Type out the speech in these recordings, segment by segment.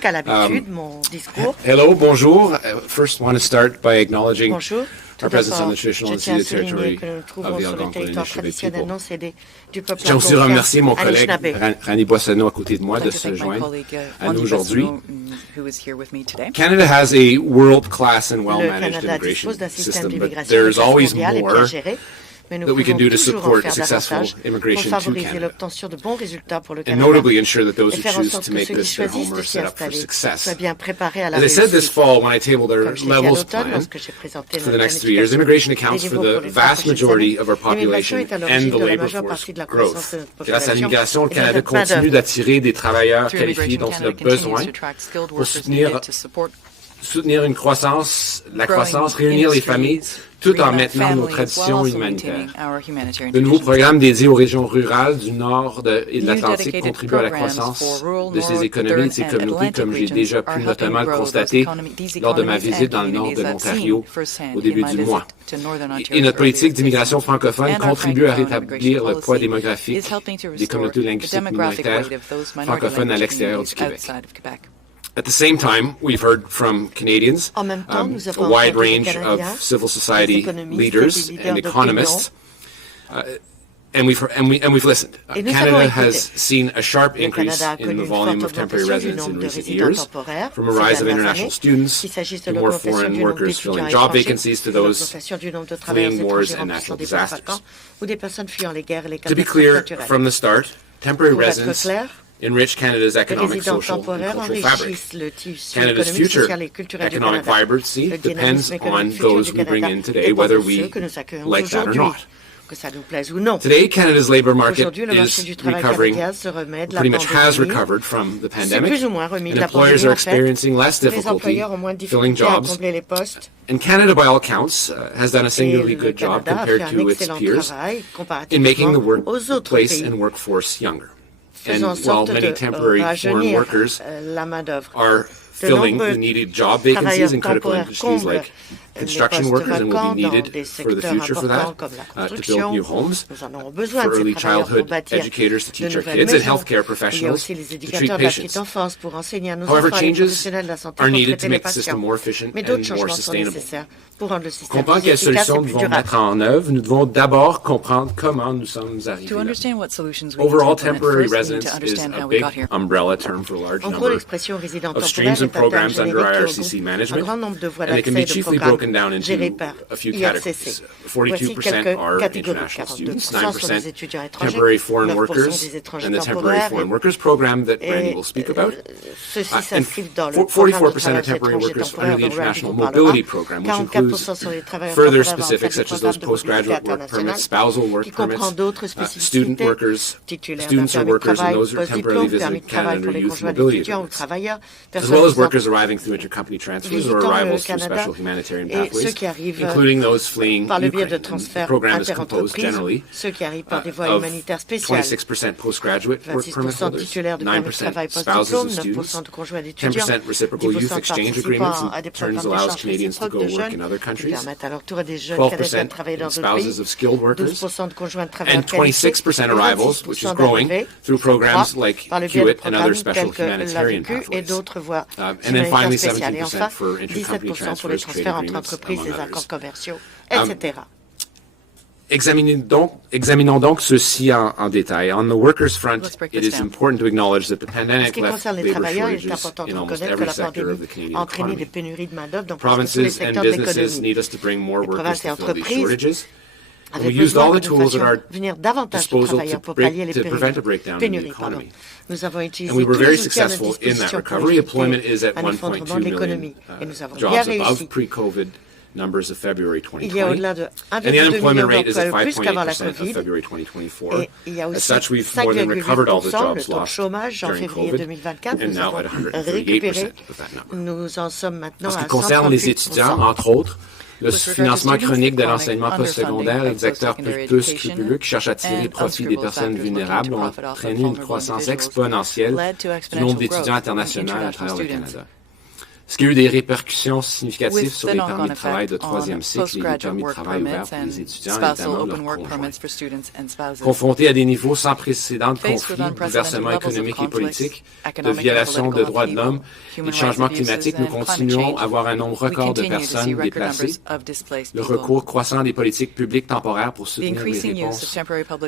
Donc, à l'habitude, mon discours. Hello, bonjour. First, want to start by acknowledging Bonjour. our presence on the traditional Je and tiens à ceded souligner territory que nous nous of trouvons the sur le Algonquin territoire Initiative traditionnel people. non cédé du peuple J'ai aussi algonquin, remercier mon collègue Anishinaabe. Rani Boissonneau à côté de moi de se joindre à nous aujourd'hui. Canada has a world-class and Le well-managed Canada immigration dispose d'un système system, but d'immigration there is de classe always mondiale et bien more géré, mais nous that we can pouvons do to toujours en support faire successful davantage pour immigration to favoriser Canada, l'obtention de bons résultats pour le and Canada notably ensure that those et who faire en choose sorte to que make ceux qui this their choisissent home de are s'y set up for installer success. soient bien préparés à la As I said this réussite. fall when I tabled our Comme je l'ai dit à levels l'automne, plan lorsque j'ai présenté for the notre next 3 years, planification immigration des accounts for niveaux pour the les 3 vast prochaines majority années, of our l'immigration population est à and l'origine the de la labor majeure force partie de la croissance growth. de notre Grâce à population l'immigration, le et de Canada notre main-d'œuvre. continue d'attirer des travailleurs qualifiés dont il a besoin pour soutenir la croissance, réunir les familles, tout en maintenant nos traditions humanitaires. De nouveaux programmes dédiés aux régions rurales du Nord et de l'Atlantique contribuent à la croissance de ces économies et de ces communautés, comme j'ai déjà pu notamment le constater lors de ma visite dans le nord de l'Ontario au début du mois. Et notre politique d'immigration francophone contribue à rétablir le poids démographique des communautés linguistiques minoritaires francophones à l'extérieur du Québec. At the same time, we've heard from Canadians, En même temps, nous a avons wide entendu des range Canadiens, of civil des society économistes, leaders des leaders and economists, and we've listened. Et nous Canada avons has écouté. seen a sharp Le increase Canada a in connu the une volume forte of temporary augmentation du residents in nombre de recent résidents years, temporaires from a ces rise of dernières international années, students qu'il s'agisse de to more l'augmentation foreign du nombre workers d'étudiants filling job étrangers, vacancies to de those l'augmentation du nombre de travailleurs fleeing wars étrangers and remplissant natural des postes disasters. vacants ou des personnes fuyant les guerres et les To be catastrophes clear naturelles. from the start, temporary Pour être residents clair, enrich Canada's les economic, résidents social, and temporaires cultural fabric. enrichissent le tissu Canada's économique, future social et culturel du economic Canada. vibrancy Le depends dynamisme on économique futur those du we bring Canada in today, dépend whether de ceux we que nous accueillons like that or aujourd'hui, not. que ça nous plaise ou non. Today, Canada's labor market Aujourd'hui, le marché is du travail recovering, canadien se remet de la pretty much has pandémie. recovered from the C'est pandemic, plus ou moins remis and de la employers pandémie, are en fait. experiencing less Les difficulty employeurs ont moins de filling difficultés à jobs. combler les postes. And Canada, by all accounts, has done a Et singularly le good job Canada a fait compared un to its excellent peers travail in making comparativement the aux autres workplace pays, and workforce younger. faisant en And while sorte many de temporary foreign rajeunir workers la main-d'œuvre. are De filling nombreux the needed job vacancies in critical travailleurs industries comblent like les construction postes workers and will vacants be dans needed des for the secteurs future for importants that, comme la to build construction. new homes, Nous en aurons besoin for de ces early travailleurs pour childhood bâtir educators to de teach our nouvelles kids and maisons. healthcare Il y a professionals aussi les to treat éducateurs de la petite patients. enfance pour enseigner à nos However, enfants et les changes professionnels de la santé are pour needed traiter to les make the system patients. more efficient Mais d'autres and more changements sont sustainable. nécessaires pour rendre le Pour système comprendre plus quelles efficace et solutions nous plus devons durable. mettre en œuvre, nous devons d'abord comprendre comment nous sommes arrivés là. Overall, temporary residence is a big umbrella term for a large En gros, number l'expression résident of temporaire streams est and un terme programs under générique qui IRCC regroupe un management, grand nombre de voies and they can d'accès be et de chiefly programmes broken down gérés into par a few IRCC. categories. Voici 42% quelques are catégories. international 42% students, sont des 9% étudiants étrangers, temporary foreign 9% workers, des étrangers and the temporary temporaires. foreign workers program that Et, Randy will speak about. Ceux-ci And s'inscrivent dans le 44% programme de of travailleurs temporary étrangers workers temporaires under the dont Randy International vous parlera. Mobility Program, which 44% includes sont les travailleurs further temporaires dans le specifics cadre du such as programme those de mobilité postgraduate work internationale, permits, spousal work qui comprend permits, d'autres student spécificités, workers, titulaires d'un students or permis de workers, and travail, those who are temporarily post-diplôme, permis visiting de travail Canada pour under les youth conjoints mobility d'étudiants ou agreements, travailleurs, as personnes well as visitant workers arriving through intercompany transfers or visitant le arrivals through Canada special humanitarian et ceux pathways, qui arrivent including those fleeing par le biais de Ukraine. And the transferts program is composed interentreprises, generally ceux qui arrivent par des voies of humanitaires spéciales. 26% postgraduate work permit 26% holders, titulaires de permis de 9% travail spouses post-diplôme, of students, 9% de conjoints d'étudiants, 10% reciprocal youth 10% exchange agreements participant à and des turns programmes allows d'échange Canadians to réciproque go de work jeunes in other qui countries, permettent à leur tour à des jeunes canadiens de 12% travailler dans d'autres spouses pays, of skilled workers, 12% de conjoints de travailleurs and 26% arrivals, which is growing through programs like par le biais de Hewitt and other programmes special tels que la humanitarian vécu et pathways. d'autres voies And then humanitaires finally, spéciales. Et 17% enfin, for intercompany 17% pour les transfers, trade transferts entre agreements, entreprises, among les accords others. commerciaux, etc. Examinons donc ceci en détail. On the workers' front, Let's break it this is down. important to acknowledge that the En ce pandemic qui left concerne les labor travailleurs, il est shortages important de in almost reconnaître que every la sector pandémie of the a Canadian entraîné des economy. pénuries de main-d'œuvre dans presque tous les Provinces and secteurs de businesses l'économie. need us to bring more Les workers provinces et to fill these entreprises shortages. And avaient we used besoin all que the nous tools at fassions our venir davantage de disposal travailleurs pour pallier les to prevent a breakdown in the pénuries. economy. Nous avons utilisé And we were tous very les outils à notre successful in that disposition pour recovery. Employment éviter is at un 1.2 effondrement de million l'économie. Et nous avons bien jobs réussi. above pre-COVID numbers of February Il y a 2020. au-delà de And the 1,2 unemployment million rate is at d'emplois de plus qu'avant la 5.8% of Covid. February 2024. Et il y a As aussi such, we've more than recovered all the 5,8% jobs le taux de lost chômage en during février COVID, 2024. and Nous now at avons 138% récupéré. of that number. Nous en sommes maintenant En ce à qui concerne les étudiants, 138%. entre autres, le With regard to financement students, chronique de the l'enseignement chronic postsecondaire et underfunding des acteurs of post-secondary peu education scrupuleux qui cherchent à tirer and profit des unscrupulous personnes actors looking vulnérables to ont profit off of entraîné une vulnerable croissance individuals exponentielle led to du nombre exponential d'étudiants growth in internationaux à international travers le students. Canada. Est-ce qu'il y a eu des répercussions significatives sur les permis de travail de troisième cycle et les permis de travail ouverts pour les étudiants, évidemment leurs conjoints? Confrontés à des niveaux sans précédent de conflits, de bouleversements économiques et politiques, de violations de droits de l'homme et de changements climatiques, nous continuons à avoir un nombre record de personnes déplacées. Le recours croissant des politiques publiques temporaires pour soutenir les réponses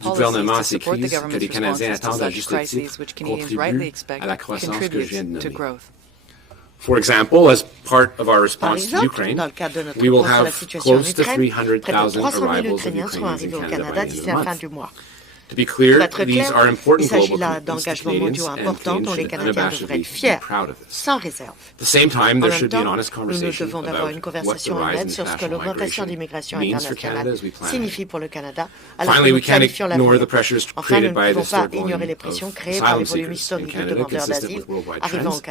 du gouvernement à ces crises que les Canadiens attendent à juste titre contribuent à la croissance que je viens de nommer. For example, as part of our response to Ukraine, we will have close to 300,000 arrivals of Ukrainians in Canada by the end of the month. To be clear, these are important global commitments to Canadians, and Canadians should unabashedly be proud of this. At the same time, there should be an honest conversation about what the rise in international migration means for Canada as we plan ahead. Finally, we can't ignore the pressures created by the historic volume of asylum seekers in Canada, consistent with worldwide trends,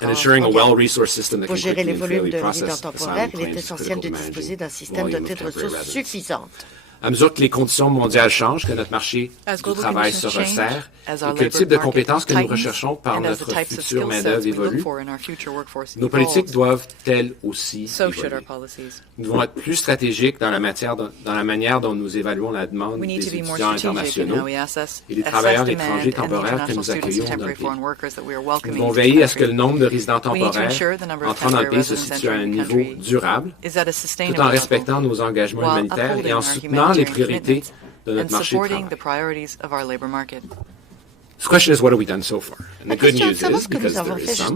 and ensuring a well-resourced system that can quickly and fairly process asylum claims is critical to managing the volume of temporary residents. À mesure que les conditions mondiales changent, que notre marché du travail se resserre et que le type de compétences que nous recherchons par notre future main-d'œuvre évolue, nos politiques doivent elles aussi évoluer. Nous devons être plus stratégiques dans la manière dont nous évaluons la demande des étudiants internationaux et des travailleurs étrangers temporaires que nous accueillons dans le pays. Nous devons veiller à ce que le nombre de résidents temporaires entrant dans le pays se situe à un niveau durable, tout en respectant nos engagements humanitaires et en soutenant les priorités de notre marché du travail. The question is, what have we done so far? And the good news is, because there is some,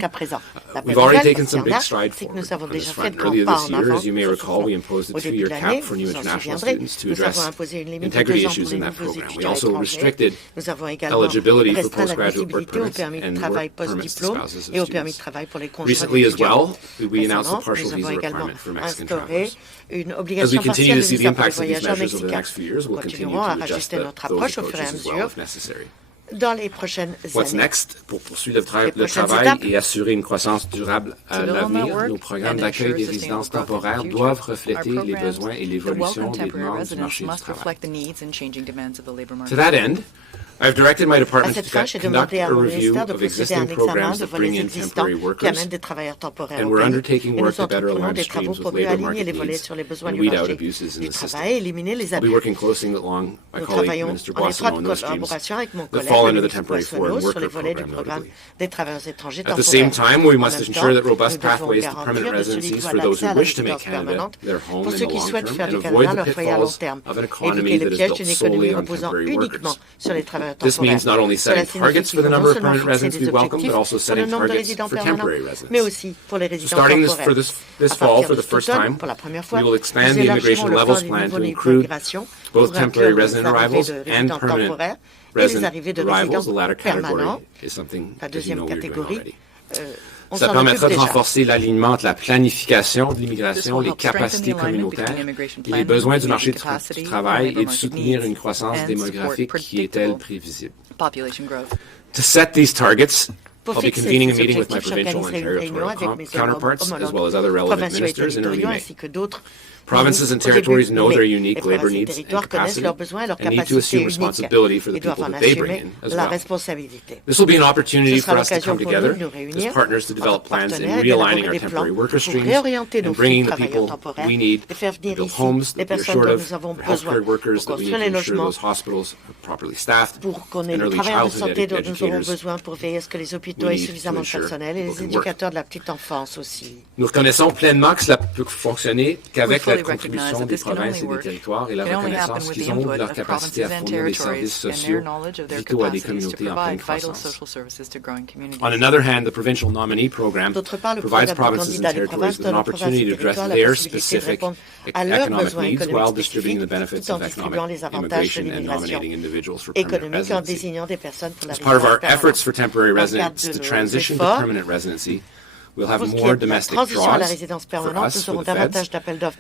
we've already taken some big stride forward on this front. Earlier this year, as you may recall, we imposed a 2-year cap for new international students to address integrity issues in that program. We also restricted eligibility for postgraduate work permits and work permits to spouses of students. Recently as well, we announced a partial visa requirement for Mexican travelers. As we continue to see the impacts of these measures over the next few years, we'll continue to adjust those approaches as well if necessary. What's next? Pour poursuivre le travail et assurer une croissance durable à l'avenir, nos programmes d'accueil des résidences temporaires doivent refléter les besoins et l'évolution des demandes du marché du travail. To that end, I've directed my department to conduct a review of existing programs that bring in temporary workers, and we're undertaking work to better align streams with labor market needs and weed out abuses in the system. I'll be working closely along my colleague, Minister Boissonneau, on those streams that fall under the temporary foreign worker program, notably. At the same time, we must ensure that robust pathways to permanent residencies for those who wish to make Canada their home in the long term and avoid the pitfalls of an economy that is built solely on temporary workers. This means not only setting targets for the number of permanent residents we welcome, but also setting targets for temporary residents. So starting this fall, for the first time, we will expand the immigration levels plan to include both temporary resident arrivals and permanent resident arrivals. The latter category is something that you know we're doing already. Ça permettra de renforcer l'alignement entre la planification de l'immigration, les capacités communautaires et les besoins du marché du travail et de soutenir une croissance démographique qui est-elle prévisible. To set these targets, I'll be convening a meeting with my provincial and territorial counterparts, as well as other relevant ministers in early May. Provinces and territories know their unique labor needs and capacity and need to assume responsibility for the people that they bring in as well. This will be an opportunity for us to come together as partners to develop plans in realigning our temporary worker streams and bringing the people we need to build homes that we're short of, healthcare workers that we need to ensure those hospitals are properly staffed, and early childhood educators we need to ensure. Nous reconnaissons pleinement que cela peut fonctionner qu'avec la contribution des provinces et des territoires et la reconnaissance qu'ils ont de leur capacité à fournir des services sociaux vitaux à des communautés en pleine croissance. On another hand, the provincial nominee program provides provinces and territories with an opportunity to address their specific economic needs while distributing the benefits of economic immigration and nominating individuals for permanent residency. As part of our efforts for temporary residents to transition to permanent residency, we'll have more domestic draws for us, for the feds,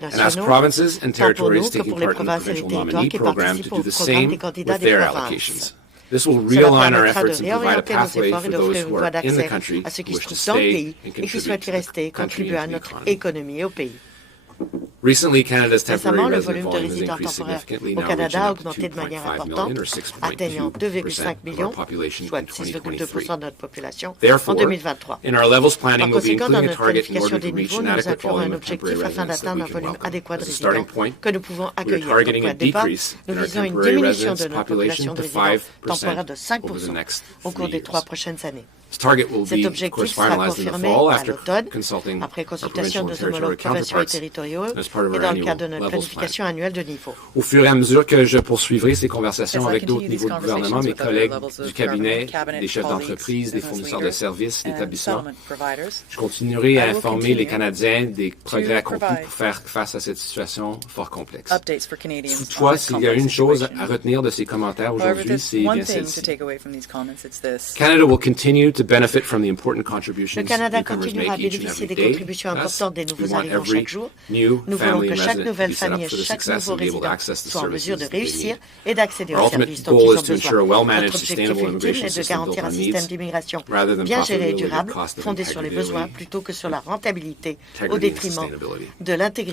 and ask provinces and territories taking part in the provincial nominee program to do the same with their allocations. This will realign our efforts and provide a pathway for those who are in the country who wish to stay and contribute to the country and to the economy. Recently, Canada's temporary Récemment, le resident volume de volume has résidents increased temporaires significantly, au now Canada a reaching up to augmenté de manière 2.5 importante, million, or atteignant 2,5 6.2% of our millions, population soit in 2023. 6,2% de notre population en Therefore, 2023. in our levels Par planning, we'll be conséquent, dans including a notre target in planification order des to reach niveaux, an nous adequate inclurons volume un of temporary objectif afin residents that d'atteindre we un can volume welcome. adéquat de As a starting résidents point, que nous pouvons we are accueillir. Donc, targeting point a de départ, decrease nous in our visons une temporary diminution residence de notre population population de to résidents 5% temporaires de over the 5% next au 3 cours des 3 years. prochaines années. This target will Cet be, of objectif course, sera finalized in the confirmé fall à after l'automne, consulting après our consultation provincial de and nos homologues territorial provinciaux et counterparts territoriaux as part of et our dans le annual cadre de notre levels plan. planification annuelle de niveau. Au fur et à mesure que je poursuivrai ces conversations As I avec d'autres continue these niveaux de gouvernement, mes conversations with collègues other levels of du cabinet, cabinet des chefs colleagues, d'entreprise, des business fournisseurs de leaders, services, and d'établissements, settlement providers, je continuerai à I will informer les continue Canadiens des progrès accomplis provide pour faire face à cette situation fort complexe. updates for Canadians on Toutefois, this s'il y a complex une chose situation. à retenir de ces commentaires However, aujourd'hui, there's c'est one bien thing to celle-ci. take away from these comments, it's this. Canada will continue to benefit from the important contributions Le Canada newcomers continuera à make each and bénéficier every des day. contributions Thus, importantes des we nouveaux want arrivants every chaque jour. new Nous voulons family que and chaque resident to nouvelle be set up famille et for the chaque success nouveau and be able to résident access the soient en mesure de services that they réussir need. et d'accéder Our aux ultimate services dont goal ils is ont to ensure besoin. a well-managed, Notre objectif sustainable ultime immigration est de system built garantir un on système needs d'immigration rather than bien géré et profitability at the durable, cost of fondé sur les integrity besoins plutôt que sur la rentabilité au and détriment sustainability. de l'intégrité